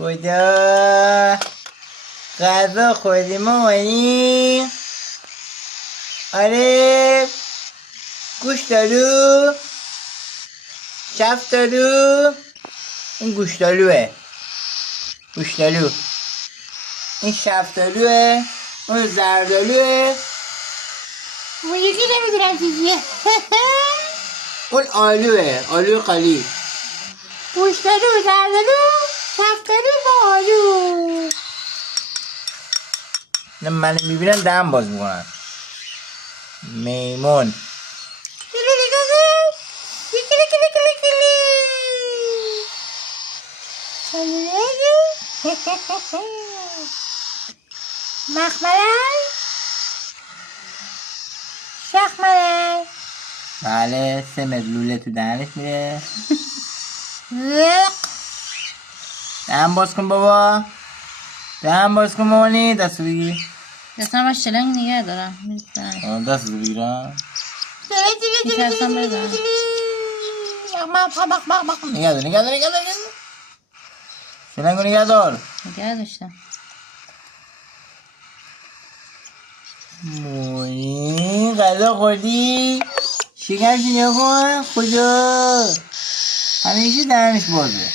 خدا غذا خوردیم مامانی. آره گوش دارو شف دارو. این گوشتالوه گوشتالو. این شفتالوه. اون زردالوه. اون یکی نمیدونم چیزیه. اون آلوه آلو قلی. گوشتالو زردالو شفتالو با آلو. نه من میبینن دم باز میکنن. میمون مخملای شخملای. بله 3 متر لوله تو دهنش میره. دهن باز کن بابا. دهن باز کن مامانی. دستو بگیر. دستم باش شلنگ نگه دارم. دستو بگیرم. میترسم بزنم. نگه دار نگه دار نگه دار. شلنگو نگه دار. نگه داشتم. موی غذا خوردی؟ شکرشو نگاه کن. خدا همیشه دهنش بازه.